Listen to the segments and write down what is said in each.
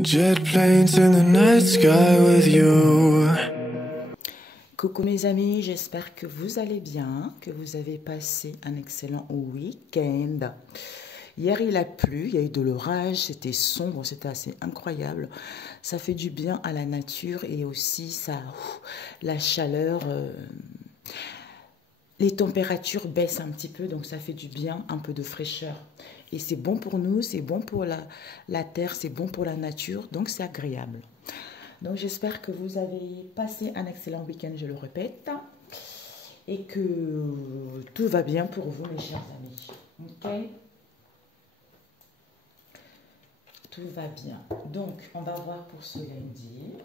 Jet planes in the night sky with you. Coucou mes amis, j'espère que vous allez bien, que vous avez passé un excellent week-end. Hier il a plu, il y a eu de l'orage, c'était sombre, c'était assez incroyable. Ça fait du bien à la nature et aussi la chaleur, les températures baissent un petit peu, donc ça fait du bien, un peu de fraîcheur. Et c'est bon pour nous, c'est bon pour la terre, c'est bon pour la nature, donc c'est agréable. Donc j'espère que vous avez passé un excellent week-end, je le répète, et que tout va bien pour vous, mes chers amis. Ok? Tout va bien. Donc, on va voir pour ce lundi.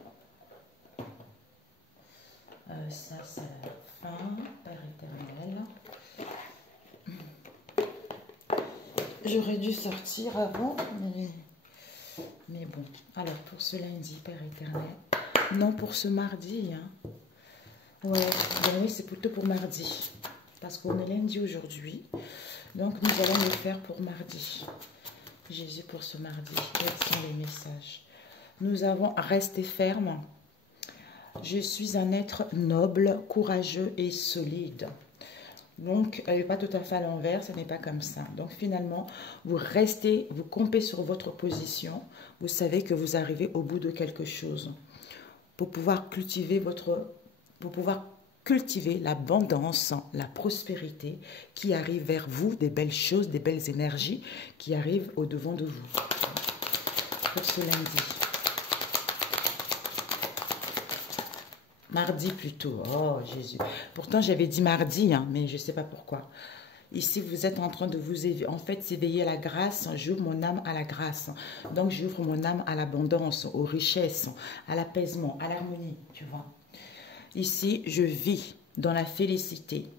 Ça, c'est la fin, Père éternel. J'aurais dû sortir avant, mais bon. Alors, pour ce lundi, Père éternel. Non, pour ce mardi. Hein. Ouais, oui, c'est plutôt pour mardi. Parce qu'on est lundi aujourd'hui. Donc, nous allons le faire pour mardi. Jésus, pour ce mardi. Quels sont les messages? Nous avons resté ferme. Je suis un être noble, courageux et solide. Donc, elle n'est pas tout à fait à l'envers, ce n'est pas comme ça. Donc, finalement, vous restez, vous campez sur votre position. Vous savez que vous arrivez au bout de quelque chose. Pour pouvoir cultiver l'abondance, la prospérité qui arrive vers vous, des belles choses, des belles énergies qui arrivent au-devant de vous. Pour ce lundi. Mardi plutôt. Oh, Jésus. Pourtant, j'avais dit mardi, hein, mais je ne sais pas pourquoi. Ici, vous êtes en train de vous s'éveiller à la grâce. J'ouvre mon âme à la grâce. Donc, j'ouvre mon âme à l'abondance, aux richesses, à l'apaisement, à l'harmonie, tu vois. Ici, je vis dans la félicité.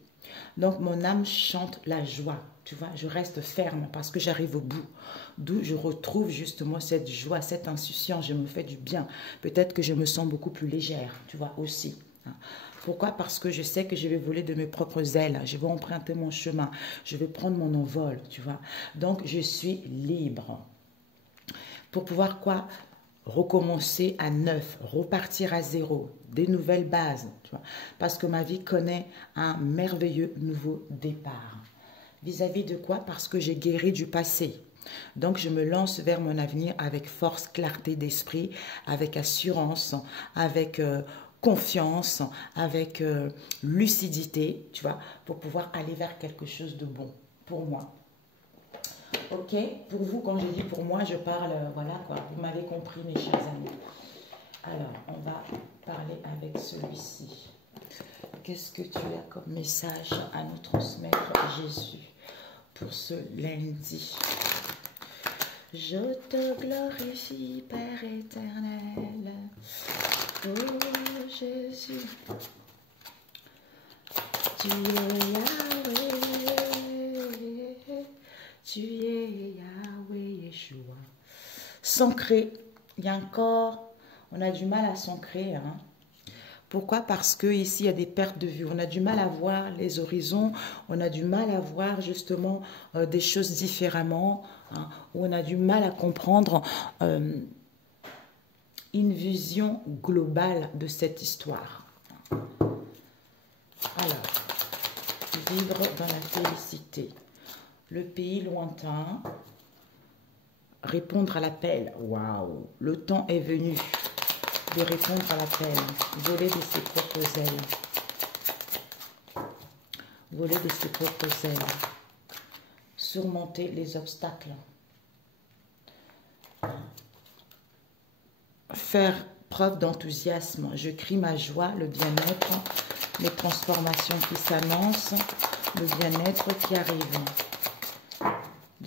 Donc, mon âme chante la joie. Tu vois, je reste ferme parce que j'arrive au bout. D'où je retrouve justement cette joie, cette insouciance. Je me fais du bien. Peut-être que je me sens beaucoup plus légère, tu vois, aussi. Pourquoi? Parce que je sais que je vais voler de mes propres ailes. Je vais emprunter mon chemin. Je vais prendre mon envol, tu vois. Donc, je suis libre. Pour pouvoir quoi? Recommencer à neuf, repartir à zéro, des nouvelles bases, tu vois, parce que ma vie connaît un merveilleux nouveau départ. Vis-à-vis de quoi? Parce que j'ai guéri du passé. Donc, je me lance vers mon avenir avec force, clarté d'esprit, avec assurance, avec confiance, avec lucidité, tu vois, pour pouvoir aller vers quelque chose de bon pour moi. Ok, pour vous, quand je dis pour moi, je parle, voilà quoi, vous m'avez compris mes chers amis. Alors, on va parler avec celui-ci. Qu'est-ce que tu as comme message à nous transmettre, Jésus, pour ce lundi? Je te glorifie, Père éternel, oh Jésus, tu es Yahweh. Tu es Yahweh Yeshua. S'ancrer. Il y a encore, on a du mal à s'ancrer. Hein. Pourquoi? Parce que ici il y a des pertes de vue. On a du mal à voir les horizons. On a du mal à voir justement des choses différemment. Hein, où on a du mal à comprendre une vision globale de cette histoire. Alors, vivre dans la félicité. Le pays lointain, répondre à l'appel. Waouh! Le temps est venu de répondre à l'appel. Voler de ses propres ailes. Voler de ses propres ailes. Surmonter les obstacles. Faire preuve d'enthousiasme. Je crie ma joie, le bien-être, les transformations qui s'annoncent, le bien-être qui arrive.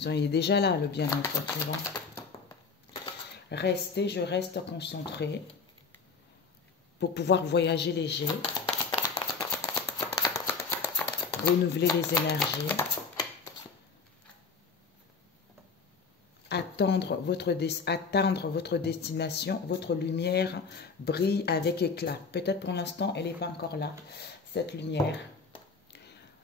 Il est déjà là, le bien-être, tu vois. Rester, je reste concentrée pour pouvoir voyager léger. Renouveler les énergies. Atteindre votre destination. Votre lumière brille avec éclat. Peut-être pour l'instant, elle n'est pas encore là, cette lumière.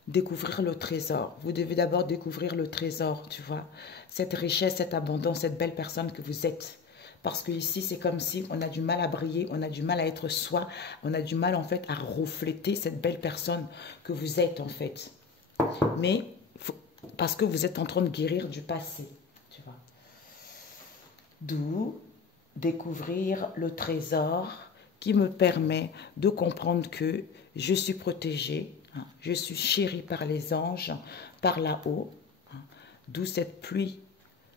Découvrir le trésor. Vous devez d'abord découvrir le trésor, tu vois. Cette richesse, cette abondance, cette belle personne que vous êtes. Parce que ici, c'est comme si on a du mal à briller, on a du mal à être soi, on a du mal en fait à refléter cette belle personne que vous êtes en fait. Mais parce que vous êtes en train de guérir du passé, tu vois. D'où découvrir le trésor qui me permet de comprendre que je suis protégée, hein, je suis chérie par les anges, par là-haut, hein, d'où cette pluie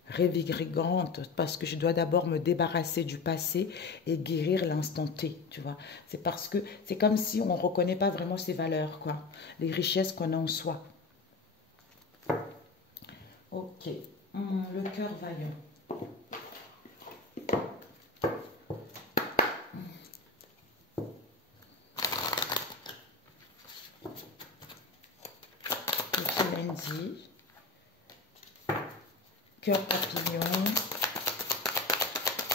révigorante, parce que je dois d'abord me débarrasser du passé et guérir l'instant T, tu vois. C'est parce que c'est comme si on ne reconnaît pas vraiment ses valeurs, quoi, les richesses qu'on a en soi. Ok, le cœur vaillant. Le lundi. Cœur papillon.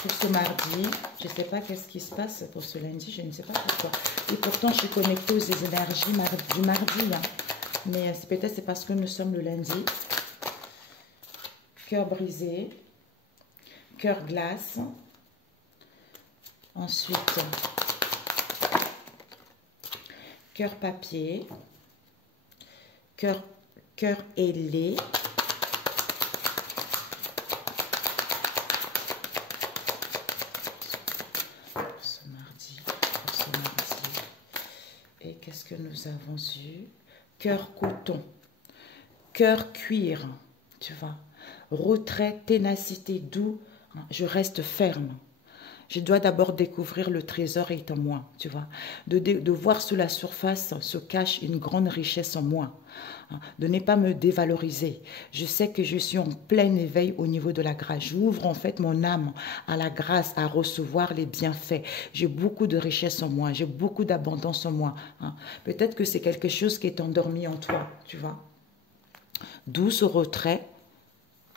Pour ce mardi, je ne sais pas qu'est-ce qui se passe pour ce lundi, je ne sais pas pourquoi. Et pourtant, je suis connectée aux énergies du mardi. Hein. Mais peut-être c'est parce que nous sommes le lundi. Cœur brisé. Cœur glace. Ensuite, cœur papier. Cœur ailé. Et qu'est-ce que nous avons eu? Cœur coton, cœur cuir, tu vois. Retrait, ténacité, doux, je reste ferme. Je dois d'abord découvrir le trésor est en moi, tu vois. De voir sous la surface se cache une grande richesse en moi. De ne pas me dévaloriser. Je sais que je suis en plein éveil au niveau de la grâce. J'ouvre en fait mon âme à la grâce, à recevoir les bienfaits. J'ai beaucoup de richesse en moi. J'ai beaucoup d'abondance en moi. Peut-être que c'est quelque chose qui est endormi en toi, tu vois. D'où ce retrait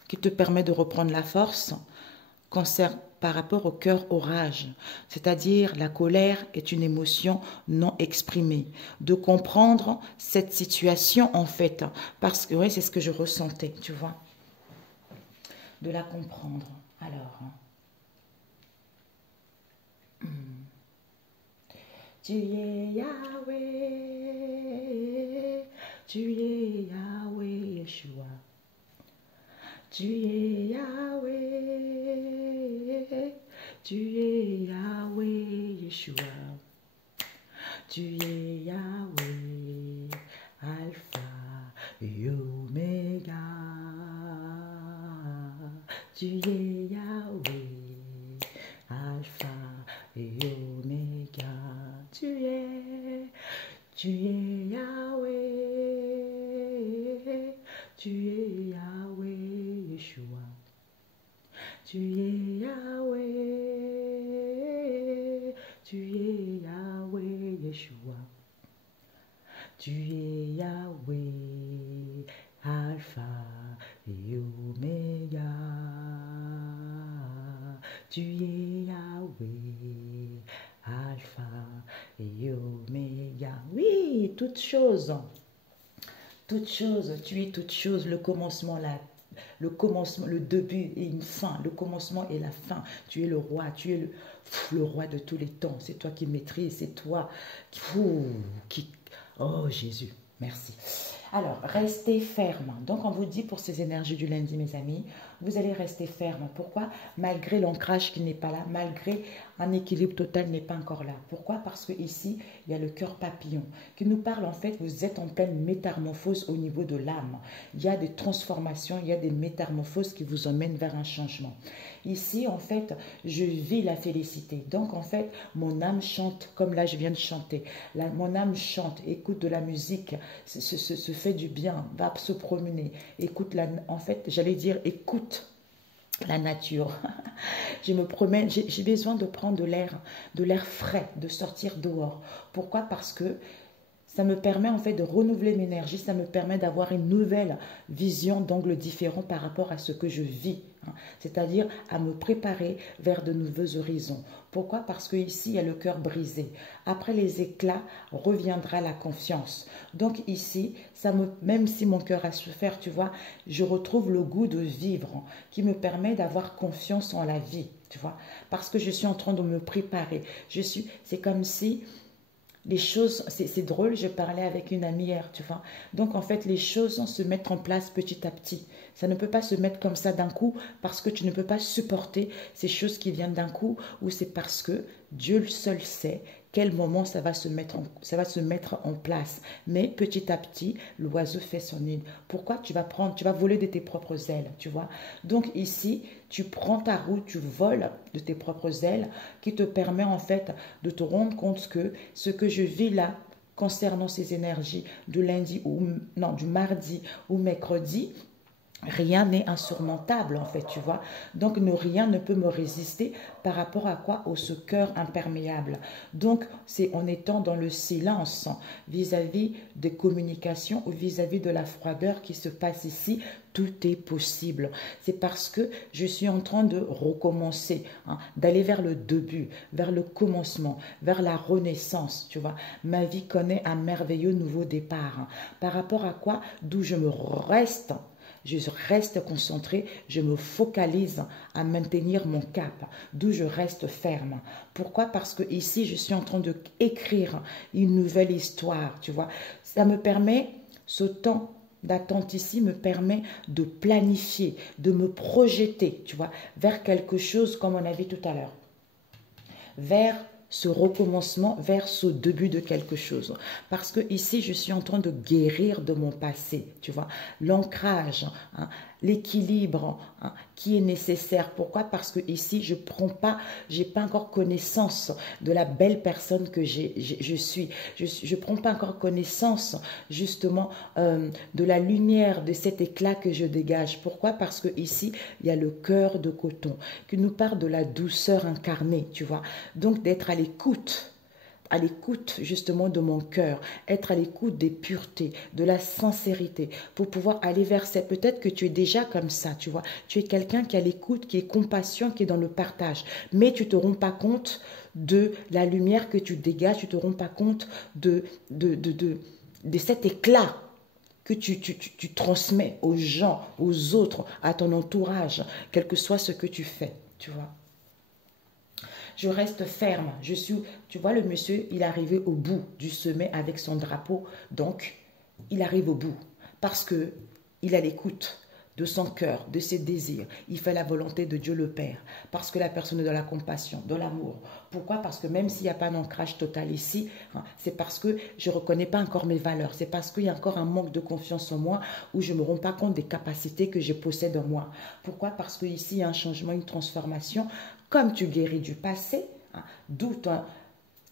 qui te permet de reprendre la force par rapport au cœur orage, c'est-à-dire la colère est une émotion non exprimée. De comprendre cette situation en fait, parce que ouais, c'est ce que je ressentais, tu vois. De la comprendre. Alors, tu es Yahweh, tu es Yahweh Yeshua. Tu es Yahweh, tu es Yahweh Yeshua. Tu es Yahweh, Alpha et Omega. Tu es Yahweh, Alpha et Omega. Tu es Yahweh, tu es Yahweh Yeshua. Tu es Yahweh, tu es Yahweh Yeshua. Tu es Yahweh, Alpha et Omega. Tu es Yahweh, Alpha et Oméga. Oui, toutes choses. Toutes choses, tu es toutes choses, le commencement, le commencement, le début et une fin, le commencement et la fin. Tu es le roi, tu es le roi de tous les temps. C'est toi qui maîtrises, c'est toi qui... Oh Jésus, merci. Alors, restez ferme. Donc, on vous dit pour ces énergies du lundi, mes amis, vous allez rester ferme. Pourquoi? Malgré l'ancrage qui n'est pas là, malgré un équilibre total n'est pas encore là. Pourquoi? Parce que ici, il y a le cœur papillon qui nous parle, en fait, vous êtes en pleine métamorphose au niveau de l'âme. Il y a des transformations, il y a des métamorphoses qui vous emmènent vers un changement. Ici, en fait, je vis la félicité. Donc, en fait, mon âme chante comme là, je viens de chanter. Mon âme chante, écoute de la musique, se fait du bien, va se promener. Écoute, en fait, j'allais dire, écoute la nature. Je me promène, j'ai besoin de prendre de l'air frais, de sortir dehors. Pourquoi? Parce que Ça me permet en fait de renouveler mon énergie, ça me permet d'avoir une nouvelle vision d'angle différent par rapport à ce que je vis. C'est-à-dire à me préparer vers de nouveaux horizons. Pourquoi? Parce qu'ici, il y a le cœur brisé. Après les éclats, reviendra la confiance. Donc ici, même si mon cœur a souffert, tu vois, je retrouve le goût de vivre qui me permet d'avoir confiance en la vie, tu vois. Parce que je suis en train de me préparer. C'est comme si... Les choses, c'est drôle, je parlais avec une amie hier, tu vois. Donc, en fait, les choses se mettent en place petit à petit. Ça ne peut pas se mettre comme ça d'un coup parce que tu ne peux pas supporter ces choses qui viennent d'un coup ou c'est parce que Dieu seul sait quel moment ça va se mettre en place. Mais petit à petit, l'oiseau fait son nid. Pourquoi? Tu vas voler de tes propres ailes, tu vois. Donc ici, tu prends ta route, tu voles de tes propres ailes qui te permet en fait de te rendre compte que ce que je vis là, concernant ces énergies du mardi ou mercredi, rien n'est insurmontable en fait, tu vois. Donc, rien ne peut me résister par rapport à quoi? Au ce cœur imperméable. Donc, c'est en étant dans le silence vis-à-vis des communications ou vis-à-vis de la froideur qui se passe ici, tout est possible. C'est parce que je suis en train de recommencer, d'aller vers le début, vers le commencement, vers la renaissance, tu vois. Ma vie connaît un merveilleux nouveau départ. Par rapport à quoi? D'où je reste concentrée, je me focalise à maintenir mon cap, d'où je reste ferme. Pourquoi? Parce que ici, je suis en train d'écrire une nouvelle histoire, tu vois. Ça me permet, ce temps d'attente ici me permet de planifier, de me projeter, tu vois, vers quelque chose comme on a vu tout à l'heure, vers ce recommencement, vers ce début de quelque chose. Parce que ici, je suis en train de guérir de mon passé, tu vois. L'ancrage, l'équilibre qui est nécessaire. Pourquoi? Parce que ici, j'ai pas encore connaissance de la belle personne que je suis. Je prends pas encore connaissance, justement, de la lumière, de cet éclat que je dégage. Pourquoi? Parce que ici, il y a le cœur de coton qui nous parle de la douceur incarnée, tu vois. Donc, d'être à l'écoute justement de mon cœur, être à l'écoute des puretés, de la sincérité, pour pouvoir aller vers cette... Peut-être que tu es déjà comme ça, tu vois. Tu es quelqu'un qui est à l'écoute, qui est compassion, qui est dans le partage. Mais tu ne te rends pas compte de la lumière que tu dégages, tu ne te rends pas compte de cet éclat que tu transmets aux gens, aux autres, à ton entourage, quel que soit ce que tu fais, tu vois. Je reste ferme. Tu vois, le monsieur, il est arrivé au bout du sommet avec son drapeau. Donc, il arrive au bout parce que il a l'écoute de son cœur, de ses désirs. Il fait la volonté de Dieu le Père parce que la personne est dans la compassion, dans l'amour. Pourquoi? Parce que même s'il n'y a pas d'ancrage total ici, c'est parce que je ne reconnais pas encore mes valeurs. C'est parce qu'il y a encore un manque de confiance en moi où je ne me rends pas compte des capacités que je possède en moi. Pourquoi? Parce qu'ici, il y a un changement, une transformation. Comme tu guéris du passé, d'où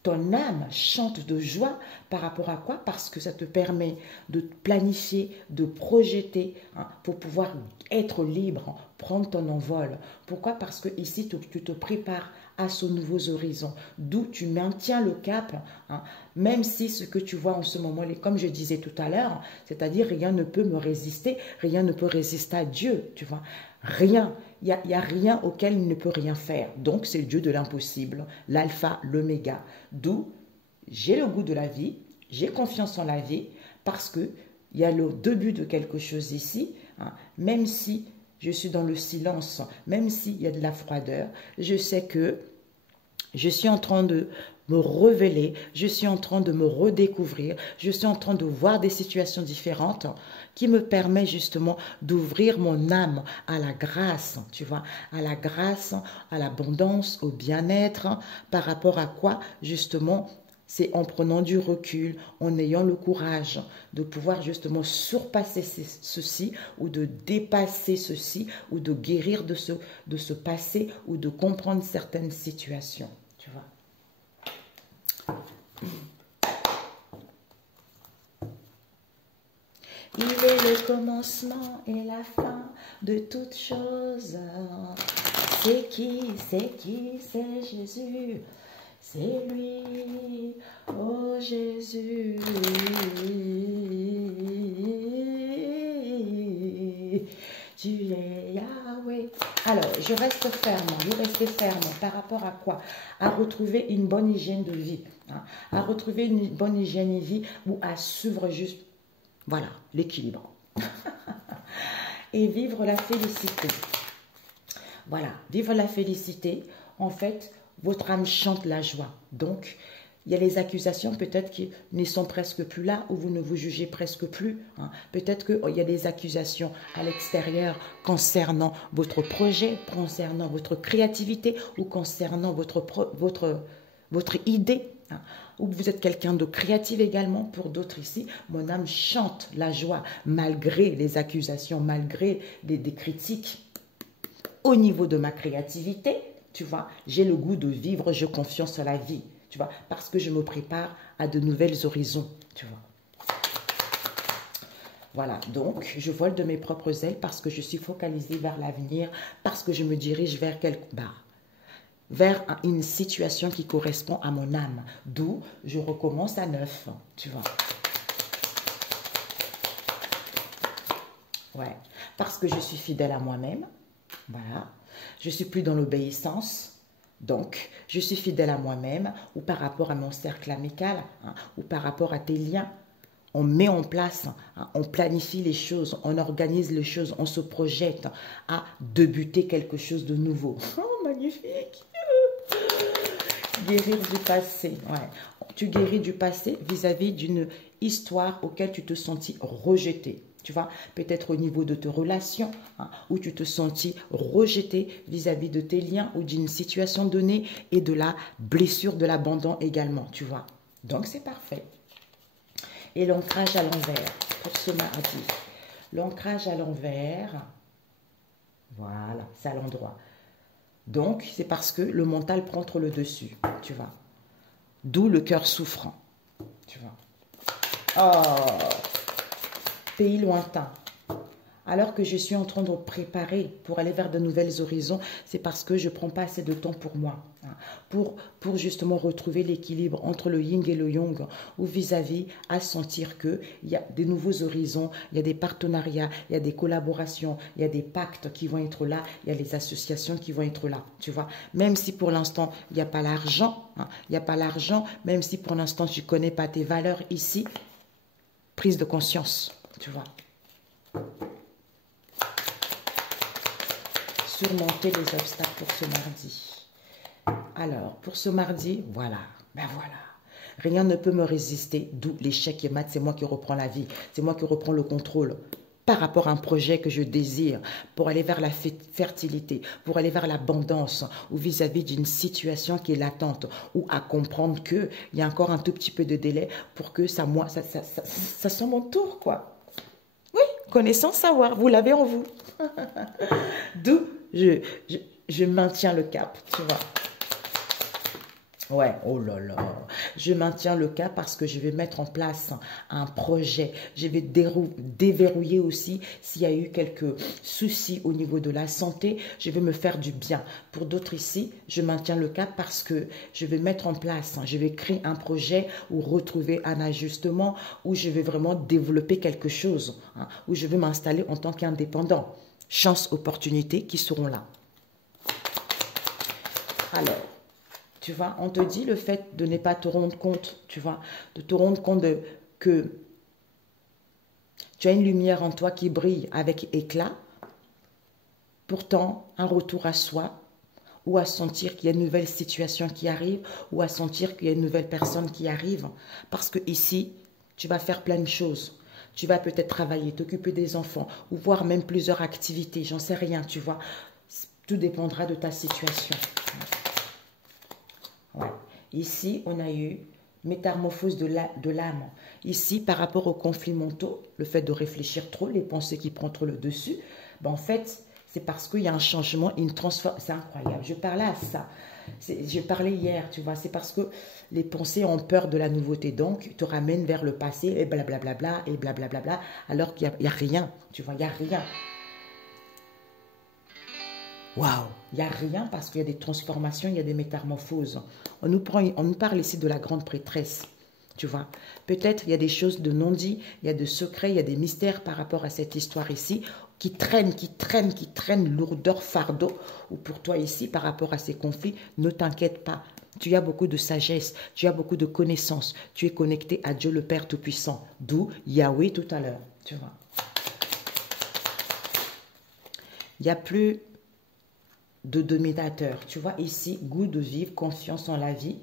ton âme chante de joie par rapport à quoi? Parce que ça te permet de planifier, de projeter pour pouvoir être libre, prendre ton envol. Pourquoi? Parce que ici, tu te prépares à ce nouveau horizon, d'où tu maintiens le cap, même si ce que tu vois en ce moment, comme je disais tout à l'heure, c'est-à-dire rien ne peut me résister, rien ne peut résister à Dieu, tu vois, rien. Il n'y a rien auquel il ne peut rien faire. Donc, c'est le Dieu de l'impossible, l'alpha, l'oméga. D'où j'ai le goût de la vie, j'ai confiance en la vie, parce qu'il y a le début de quelque chose ici, même si je suis dans le silence, même s'il y a de la froideur, je sais que je suis en train de me révéler, je suis en train de me redécouvrir, je suis en train de voir des situations différentes qui me permettent justement d'ouvrir mon âme à la grâce, tu vois, à la grâce, à l'abondance, au bien-être, par rapport à quoi justement c'est en prenant du recul, en ayant le courage de pouvoir justement surpasser ceci ou de dépasser ceci ou de guérir de ce passé ou de comprendre certaines situations, tu vois. Il est le commencement et la fin de toutes choses. C'est qui, c'est Jésus. c'est lui, oh Jésus. Tu es Yahweh. Alors, je reste ferme, vous restez ferme par rapport à quoi? À retrouver une bonne hygiène de vie, hein, à retrouver une bonne hygiène de vie ou à suivre juste, voilà, l'équilibre. Et vivre la félicité. Voilà, vivre la félicité, en fait, votre âme chante la joie. Donc, il y a les accusations peut-être qui ne sont presque plus là ou vous ne vous jugez presque plus, hein. Peut-être qu'il y a des accusations à l'extérieur concernant votre projet, concernant votre créativité ou concernant votre idée, hein. Ou vous êtes quelqu'un de créatif également. Pour d'autres ici, mon âme chante la joie malgré les accusations, malgré des critiques. Au niveau de ma créativité, tu vois, j'ai le goût de vivre, je confiance en la vie. Tu vois, parce que je me prépare à de nouvelles horizons, tu vois. Voilà, donc je vole de mes propres ailes parce que je suis focalisée vers l'avenir, parce que je me dirige vers vers une situation qui correspond à mon âme. D'où je recommence à neuf, tu vois. Ouais, parce que je suis fidèle à moi-même, voilà. Je suis plus dans l'obéissance. Donc, je suis fidèle à moi-même ou par rapport à mon cercle amical, hein, ou par rapport à tes liens. On met en place, hein, on planifie les choses, on organise les choses, on se projette à débuter quelque chose de nouveau. Oh, magnifique! Guérir du passé, ouais. Tu guéris du passé vis-à-vis d'une histoire auquel tu te sentis rejeté. Tu vois, peut-être au niveau de tes relations, hein, où tu te sentis rejeté vis-à-vis de tes liens ou d'une situation donnée et de la blessure de l'abandon également, tu vois. Donc, c'est parfait. Et l'ancrage à l'envers pour ce mardi. L'ancrage à l'envers, voilà, c'est à l'endroit. Donc, c'est parce que le mental prend trop le dessus, tu vois. D'où le cœur souffrant, tu vois. Oh, pays lointain. Alors que je suis en train de préparer pour aller vers de nouvelles horizons, c'est parce que je ne prends pas assez de temps pour moi, hein, pour justement retrouver l'équilibre entre le yin et le yang, ou vis-à-vis à sentir qu'il y a des nouveaux horizons, il y a des partenariats, il y a des collaborations, il y a des pactes qui vont être là, il y a les associations qui vont être là, tu vois. Même si pour l'instant, il n'y a pas l'argent, hein, il n'y a pas l'argent, même si pour l'instant, tu ne connais pas tes valeurs ici, prise de conscience, tu vois. Surmonter les obstacles pour ce mardi. Alors, pour ce mardi, voilà, ben voilà. Rien ne peut me résister, d'où l'échec et mat, c'est moi qui reprends la vie, c'est moi qui reprends le contrôle par rapport à un projet que je désire, pour aller vers la fertilité, pour aller vers l'abondance, ou vis-à-vis d'une situation qui est latente, ou à comprendre qu'il y a encore un tout petit peu de délai pour que ça soit mon tour, quoi. Oui, connaissance, savoir, vous l'avez en vous. D'où je maintiens le cap, tu vois. Ouais, oh là là, je maintiens le cap parce que je vais mettre en place un projet. Je vais déverrouiller aussi s'il y a eu quelques soucis au niveau de la santé. Je vais me faire du bien. Pour d'autres ici, je maintiens le cap parce que je vais mettre en place, je vais créer un projet ou retrouver un ajustement où je vais vraiment développer quelque chose, hein, où je vais m'installer en tant qu'indépendant. Chance, opportunités qui seront là. Alors, tu vois, on te dit le fait de ne pas te rendre compte, tu vois, de te rendre compte que tu as une lumière en toi qui brille avec éclat. Pourtant, un retour à soi, ou à sentir qu'il y a une nouvelle situation qui arrive, ou à sentir qu'il y a une nouvelle personne qui arrive. Parce que ici, tu vas faire plein de choses. Tu vas peut-être travailler, t'occuper des enfants, ou voir même plusieurs activités, j'en sais rien, tu vois. Tout dépendra de ta situation. Ouais. Ici, on a eu métamorphose de l'âme. Ici, par rapport aux conflits mentaux, le fait de réfléchir trop, les pensées qui prennent trop le dessus, ben en fait, c'est parce qu'il y a un changement, une transformation. C'est incroyable. Je parlais à ça. Je parlais hier, tu vois. C'est parce que les pensées ont peur de la nouveauté. Donc, te ramènent vers le passé et blablabla, et blablabla, alors qu'il n'y a rien. Tu vois, il n'y a rien. Waouh, il n'y a rien parce qu'il y a des transformations, il y a des métamorphoses. On nous parle ici de la grande prêtresse. Tu vois, peut-être il y a des choses de non-dit, il y a des secrets, il y a des mystères par rapport à cette histoire ici qui traînent, lourdeur, fardeau. Ou pour toi ici, par rapport à ces conflits, ne t'inquiète pas. Tu as beaucoup de sagesse, tu as beaucoup de connaissances. Tu es connecté à Dieu le Père Tout-Puissant, d'où Yahweh tout à l'heure. Tu vois. Il n'y a plus de dominateur. Tu vois ici, goût de vivre, confiance en la vie.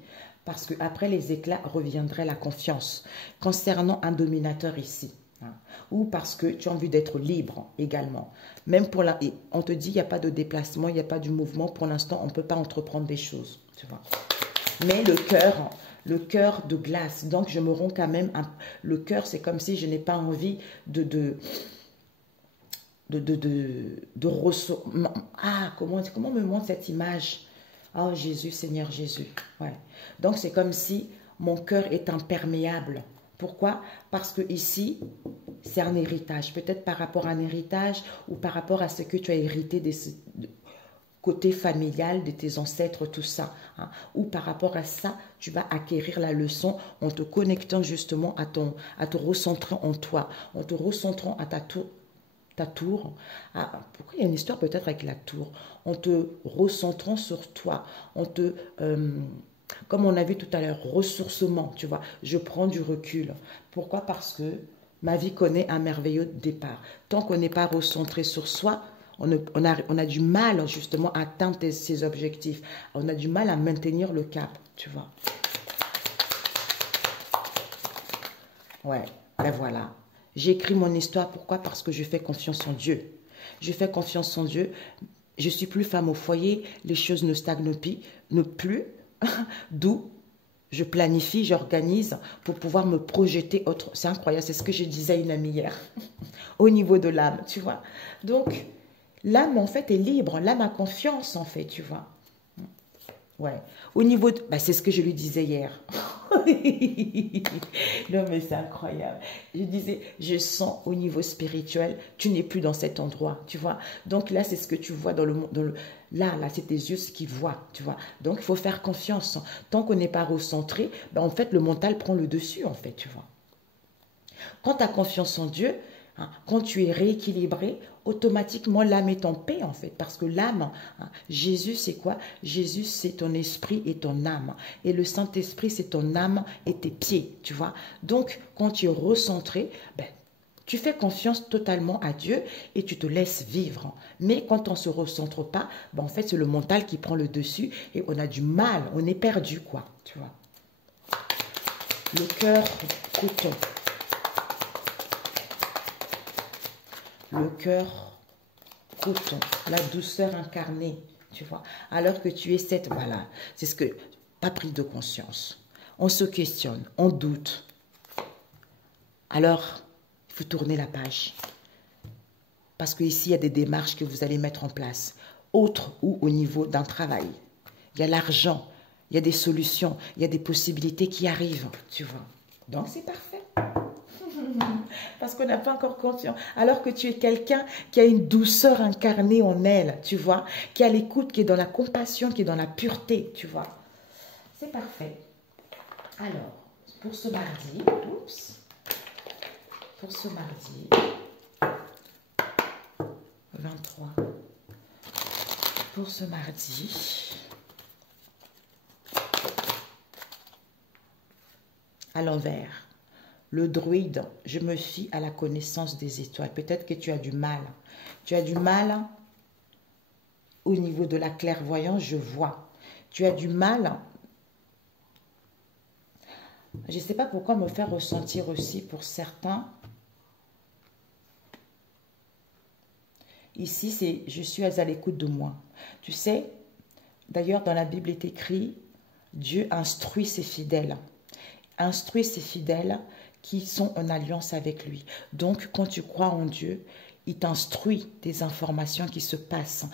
Parce qu'après les éclats reviendrait la confiance. Concernant un dominateur ici. Hein, ou parce que tu as envie d'être libre également. Même pour la... On te dit, il n'y a pas de déplacement, il n'y a pas du mouvement. Pour l'instant, on ne peut pas entreprendre des choses. Tu vois. Mais le cœur de glace. Donc, je me rends quand même... Le cœur, c'est comme si je n'ai pas envie de Ah, comment me montre cette image? Oh Jésus, Seigneur Jésus. Ouais. Donc c'est comme si mon cœur est imperméable. Pourquoi? Parce que ici, c'est un héritage. Peut-être par rapport à un héritage ou par rapport à ce que tu as hérité côté familial de tes ancêtres, tout ça. Hein. Ou par rapport à ça, tu vas acquérir la leçon en te connectant justement à te recentrer en toi, en te recentrant à ta tour. Ah, pourquoi il y a une histoire peut-être avec la tour? En te recentrant sur toi, comme on a vu tout à l'heure, ressourcement, tu vois, je prends du recul. Pourquoi? Parce que ma vie connaît un merveilleux départ. Tant qu'on n'est pas recentré sur soi, on a du mal justement à atteindre ses objectifs. On a du mal à maintenir le cap, tu vois. Ouais, ben voilà. J'écris mon histoire, pourquoi? Parce que je fais confiance en Dieu. Je fais confiance en Dieu. Je suis plus femme au foyer, les choses ne stagnent plus. D'où je planifie, j'organise pour pouvoir me projeter autre. C'est incroyable, c'est ce que je disais à une amie hier. Au niveau de l'âme, tu vois. Donc, l'âme, en fait, est libre. L'âme a confiance, en fait, tu vois. Ouais. Au niveau de... Bah, c'est ce que je lui disais hier. Non, mais c'est incroyable. Je disais, je sens au niveau spirituel, tu n'es plus dans cet endroit, tu vois. Donc là, c'est ce que tu vois dans le monde. Là, c'est tes yeux ce qu'ils voient, tu vois. Donc, il faut faire confiance. Tant qu'on n'est pas recentré, ben, en fait, le mental prend le dessus, en fait, tu vois. Quand tu as confiance en Dieu, hein, quand tu es rééquilibré, automatiquement l'âme est en paix en fait. Parce que l'âme, hein, Jésus c'est quoi? Jésus c'est ton esprit et ton âme. Et le Saint-Esprit c'est ton âme et tes pieds, tu vois. Donc quand tu es recentré, ben, tu fais confiance totalement à Dieu et tu te laisses vivre. Mais quand on ne se recentre pas, ben, en fait c'est le mental qui prend le dessus et on a du mal, on est perdu quoi, tu vois. Le cœur coton. Le cœur coton, la douceur incarnée, tu vois. Alors que tu es cette, voilà, c'est ce que, pas prise de conscience. On se questionne, on doute. Alors, il faut tourner la page. Parce qu'ici, il y a des démarches que vous allez mettre en place, autres ou au niveau d'un travail. Il y a l'argent, il y a des solutions, il y a des possibilités qui arrivent, tu vois. Donc, c'est parfait. Parce qu'on n'a pas encore conscience. Alors que tu es quelqu'un qui a une douceur incarnée en elle, tu vois, qui a l'écoute, qui est dans la compassion, qui est dans la pureté, tu vois. C'est parfait. Alors, pour ce mardi, pour ce mardi 23, pour ce mardi, à l'envers. Le druide, je me fie à la connaissance des étoiles. Peut-être que tu as du mal. Tu as du mal au niveau de la clairvoyance, je vois. Tu as du mal. Je ne sais pas pourquoi me faire ressentir aussi pour certains. Ici, c'est je suis à l'écoute de moi. Tu sais, d'ailleurs, dans la Bible est écrit, Dieu instruit ses fidèles. Instruit ses fidèles qui sont en alliance avec lui. Donc, quand tu crois en Dieu, Il t'instruit des informations qui se passent.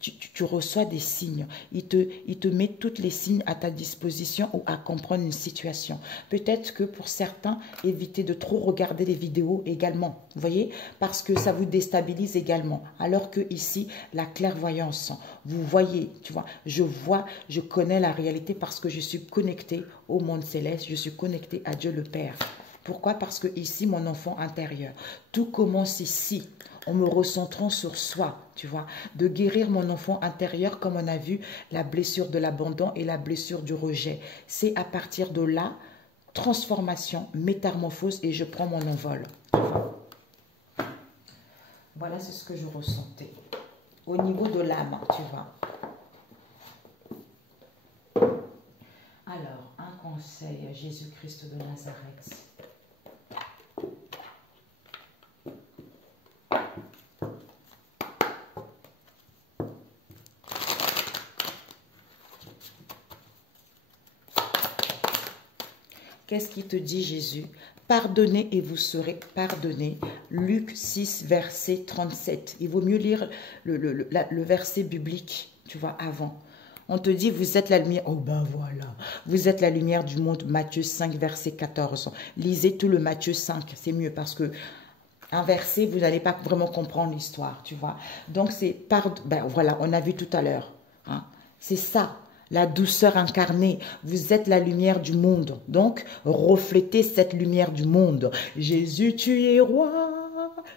Tu reçois des signes. Il te met toutes les signes à ta disposition ou à comprendre une situation. Peut-être que pour certains, évitez de trop regarder les vidéos également. Vous voyez? Parce que ça vous déstabilise également. Alors que ici, la clairvoyance, vous voyez, tu vois, je connais la réalité parce que je suis connectée au monde céleste. Je suis connectée à Dieu le Père. Pourquoi? Parce que ici, mon enfant intérieur, tout commence ici, en me recentrant sur soi, tu vois, de guérir mon enfant intérieur, comme on a vu, la blessure de l'abandon et la blessure du rejet. C'est à partir de là, transformation, métamorphose, et je prends mon envol. Voilà, c'est ce que je ressentais. Au niveau de l'âme, tu vois. Alors, un conseil, Jésus-Christ de Nazareth. Qu'est-ce qu'il te dit Jésus? Pardonnez et vous serez pardonnés. Luc 6, verset 37. Il vaut mieux lire le verset biblique, tu vois, avant. On te dit, vous êtes la lumière. Oh ben voilà. Vous êtes la lumière du monde. Matthieu 5, verset 14. Lisez tout le Matthieu 5. C'est mieux parce que un verset, vous n'allez pas vraiment comprendre l'histoire, tu vois. Donc, c'est, ben voilà, on a vu tout à l'heure. Hein. C'est ça. La douceur incarnée, vous êtes la lumière du monde. Donc, reflétez cette lumière du monde. Jésus, tu es roi,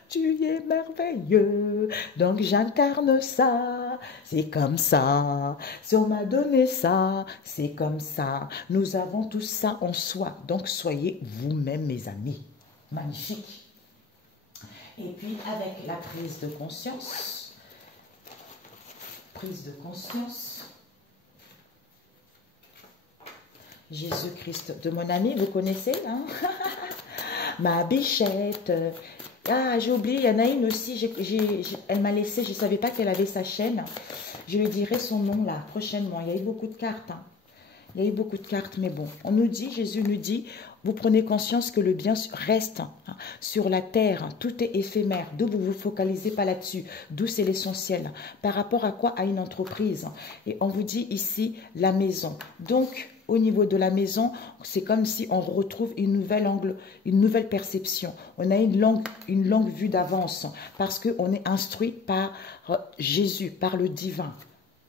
tu es merveilleux. Donc, j'incarne ça, c'est comme ça. Si on m'a donné ça, c'est comme ça. Nous avons tout ça en soi. Donc, soyez vous-même, mes amis. Magnifique. Et puis, avec la prise de conscience, Jésus-Christ de mon ami, vous connaissez, hein? Ma bichette. Ah, j'ai oublié, il y en a une aussi, elle m'a laissé, je ne savais pas qu'elle avait sa chaîne. Je lui dirai son nom là, prochainement. Il y a eu beaucoup de cartes. Hein. Il y a eu beaucoup de cartes, mais bon. On nous dit, Jésus nous dit, vous prenez conscience que le bien reste hein, sur la terre. Tout est éphémère. D'où vous vous focalisez pas là-dessus. D'où c'est l'essentiel. Par rapport à quoi? À une entreprise. Et on vous dit ici, la maison. Donc, au niveau de la maison, c'est comme si on retrouve une nouvelle perception. On a une longue vue d'avance parce qu'on est instruit par Jésus, par le divin.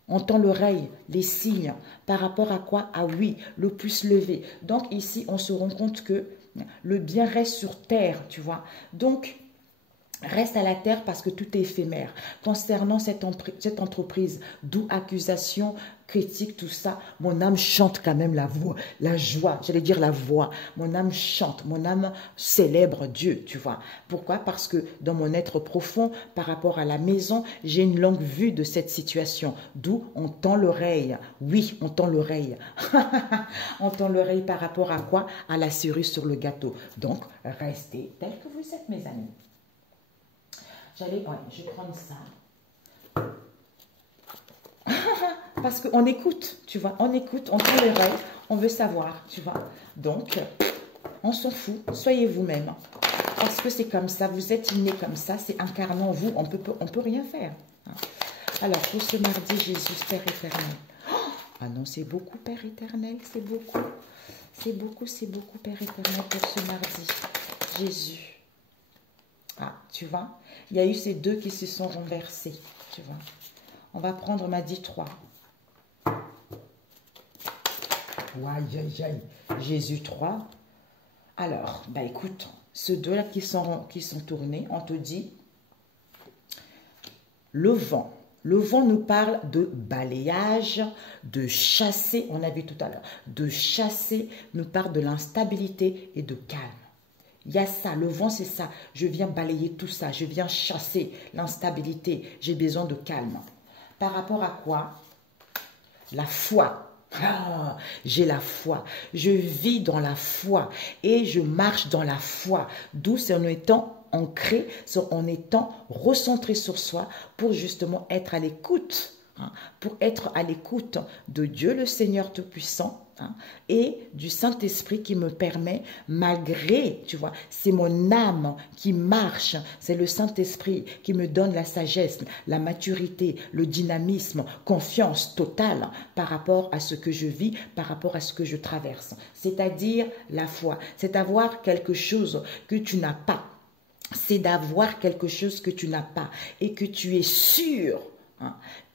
On tend l'oreille, les signes, par rapport à quoi? Ah oui, le pouce levé. Donc ici, on se rend compte que le bien reste sur terre, tu vois. Donc, reste à la terre parce que tout est éphémère. Concernant cette entreprise, d'où accusation, critique, tout ça, mon âme chante quand même la joie, j'allais dire la voix. Mon âme chante, mon âme célèbre Dieu, tu vois. Pourquoi? Parce que dans mon être profond, par rapport à la maison, j'ai une longue vue de cette situation. D'où on tend l'oreille. Oui, on tend l'oreille. On tend l'oreille par rapport à quoi? À la cerise sur le gâteau. Donc, restez tels que vous êtes, mes amis. Je vais prendre ça. Parce qu'on écoute, tu vois. On écoute, on tend l'oreille, on veut savoir, tu vois. Donc, on s'en fout. Soyez vous-même. Parce que c'est comme ça, vous êtes inné comme ça, c'est incarné en vous, on peut rien faire. Alors, pour ce mardi, Jésus, Père éternel. Ah non, c'est beaucoup, Père éternel, c'est beaucoup. C'est beaucoup, Père éternel, pour ce mardi. Jésus. Ah, tu vois, il y a eu ces deux qui se sont renversés, tu vois. On va prendre, on m'a dit 3. Jésus 3. Alors, bah écoute, ceux deux-là qui sont tournés, on te dit, le vent. Le vent nous parle de balayage, de chasser, on a vu tout à l'heure, de chasser, nous parle de l'instabilité et de calme. Il y a ça, le vent c'est ça, je viens balayer tout ça, je viens chasser l'instabilité, j'ai besoin de calme. Par rapport à quoi? La foi. Ah, j'ai la foi, je vis dans la foi et je marche dans la foi, d'où c'est en étant ancré, en étant recentré sur soi pour justement être à l'écoute pour être à l'écoute de Dieu le Seigneur Tout-Puissant et du Saint-Esprit qui me permet, malgré, tu vois, c'est mon âme qui marche, c'est le Saint-Esprit qui me donne la sagesse, la maturité, le dynamisme, confiance totale par rapport à ce que je vis, par rapport à ce que je traverse. C'est-à-dire la foi, c'est avoir quelque chose que tu n'as pas, c'est d'avoir quelque chose que tu n'as pas et que tu es sûr.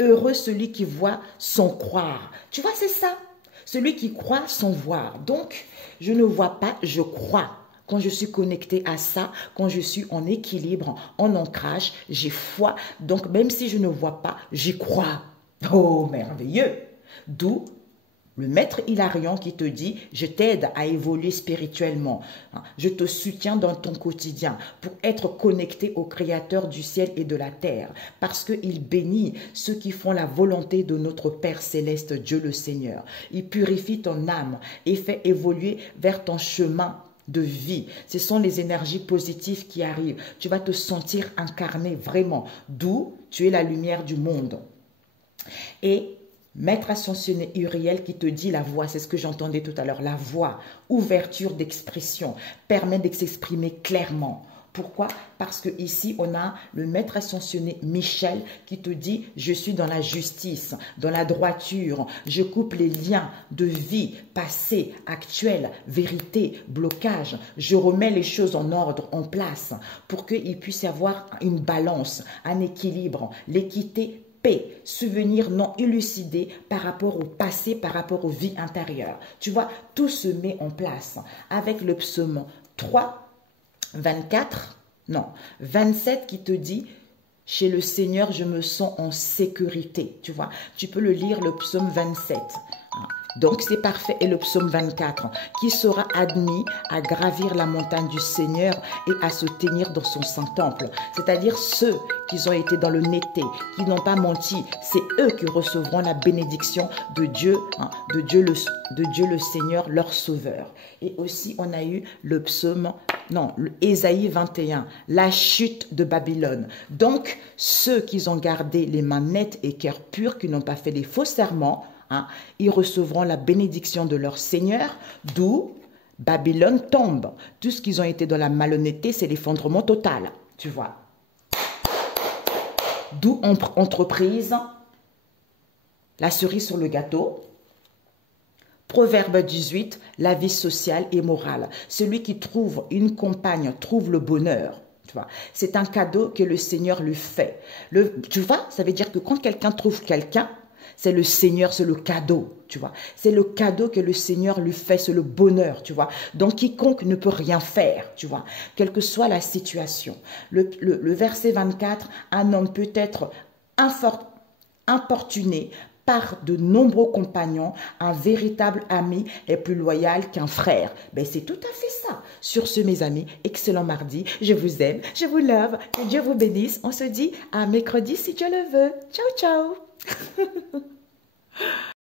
Heureux celui qui voit sans croire. Tu vois, c'est ça. Celui qui croit sans voir. Donc, je ne vois pas, je crois. Quand je suis connecté à ça, quand je suis en équilibre, en ancrage, j'ai foi. Donc, même si je ne vois pas, j'y crois. Oh, merveilleux. D'où le maître Hilarion qui te dit, je t'aide à évoluer spirituellement. Je te soutiens dans ton quotidien pour être connecté au Créateur du ciel et de la terre. Parce qu'il bénit ceux qui font la volonté de notre Père céleste, Dieu le Seigneur. Il purifie ton âme et fait évoluer vers ton chemin de vie. Ce sont les énergies positives qui arrivent. Tu vas te sentir incarné vraiment. D'où tu es la lumière du monde. Et Maître ascensionné Uriel qui te dit la voix, c'est ce que j'entendais tout à l'heure, la voix, ouverture d'expression, permet de s'exprimer clairement. Pourquoi? Parce que ici on a le maître ascensionné Michel qui te dit je suis dans la justice, dans la droiture, je coupe les liens de vie, passé, actuel, vérité, blocage, je remets les choses en ordre, en place pour qu'il puisse y avoir une balance, un équilibre, l'équité, paix, souvenir non élucidé par rapport au passé, par rapport aux vies intérieures. Tu vois, tout se met en place avec le psaume 3, 24, non, 27 qui te dit « Chez le Seigneur, je me sens en sécurité ». Tu vois, tu peux le lire, le psaume 27. Donc, c'est parfait. Et le psaume 24, qui sera admis à gravir la montagne du Seigneur et à se tenir dans son saint temple. C'est-à-dire ceux qui ont été dans l'honnêteté, qui n'ont pas menti, c'est eux qui recevront la bénédiction de Dieu, de Dieu le Seigneur, leur sauveur. Et aussi, on a eu le psaume, non, Ésaïe 21, la chute de Babylone. Donc, ceux qui ont gardé les mains nettes et cœur pur, qui n'ont pas fait les faux serments, ils recevront la bénédiction de leur Seigneur, d'où Babylone tombe. Tout ce qu'ils ont été dans la malhonnêteté, c'est l'effondrement total, tu vois. D'où entreprise, la cerise sur le gâteau. Proverbe 18, la vie sociale et morale. Celui qui trouve une compagne trouve le bonheur. C'est un cadeau que le Seigneur lui fait. Tu vois, ça veut dire que quand quelqu'un trouve quelqu'un, c'est le Seigneur, c'est le cadeau, tu vois. C'est le cadeau que le Seigneur lui fait, c'est le bonheur, tu vois. Donc, quiconque ne peut rien faire, tu vois, quelle que soit la situation. Le verset 24, un homme peut être importuné par de nombreux compagnons, un véritable ami est plus loyal qu'un frère. Ben, c'est tout à fait ça. Sur ce, mes amis, excellent mardi. Je vous aime, je vous love. Que Dieu vous bénisse. On se dit à mercredi si Dieu le veut. Ciao, ciao.